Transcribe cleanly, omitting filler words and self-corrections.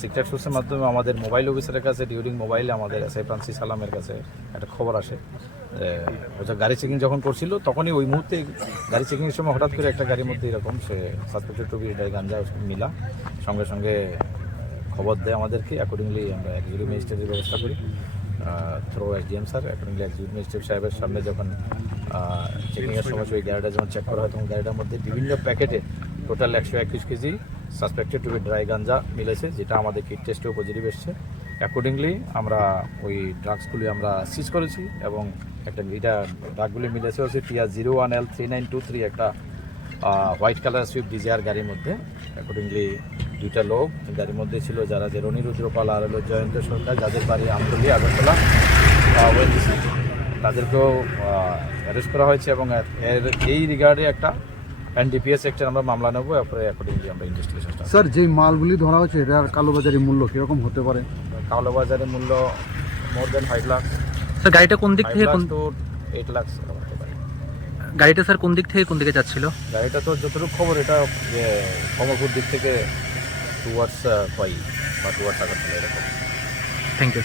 Secret সোর্সের মাধ্যমে আমাদের মোবাইল অফিসারের কাছে ডিউরিং মোবাইলে আমাদের এসআই ফ্রান্সিস আলামের কাছে একটা খবর আসে। গাড়ি চেকিং যখন করছিল তখনই ওই মুহূর্তে গাড়ি চেকিংয়ের সময় হঠাৎ করে একটা গাড়ির মধ্যে এরকম সে সাসপেক্টেড টু বি গাঞ্জা মিলা সঙ্গে সঙ্গে খবর দেয় আমাদেরকে। অ্যাকর্ডিংলি আমরা এক্সিকিউটিভ ম্যাজিস্ট্রেটের ব্যবস্থা করি through SDM sir. Accordingly executive magistrate সাহেবের সামনে যখন চেকিংয়ের সময় ওই গাড়িটা যখন চেক করা হয় তখন গাড়িটার মধ্যে বিভিন্ন প্যাকেটে total 121 KG suspected to be dry ganja মিলেছে, যেটা আমাদের কিট টেস্টেও পজিটিভ এসছে। অ্যাকর্ডিংলি আমরা ওই ড্রাগসগুলি আমরা সিজ করেছি এবং একটা এটা ড্রাগগুলি মিলেছে হচ্ছে TR01L3923 একটা হোয়াইট কালার সুইফট ডিজায়ার গাড়ির মধ্যে। অ্যাকর্ডিংলি 2টা লোক গাড়ির মধ্যে ছিল, যারা যে রনি রুদ্রপাল আর হলো জয়ন্ত সরকার, যাদের বাড়ি আমতলী আগরতলা ওএনজিসি, তাদেরকেও অ্যারেস্ট করা হয়েছে এবং এই রিগার্ডে একটা NDPS একটা আমরা মামলা নেব। এরপরে অ্যাকর্ডিংলি আমরা ইনভেস্টিগেশন স্টার্ট। স্যার যেই মালগুলি ধরা হচ্ছে এটার কালোবাজারি মূল্য কীরকম হতে পারে? কালোবাজারের মূল্য মোর দেন 5 লাখ। স্যার গাড়িটা কোন দিক থেকে 8 লাখ গাড়িটা স্যার কোন দিক থেকে কোন দিকে যাচ্ছিল? গাড়িটা তো যতটুকু খবর এটা যে কমলপুর দিক থেকে টুয়ার্ডস পাই বা টুয়ার্ডস আগরতলা এরকম। Thank you.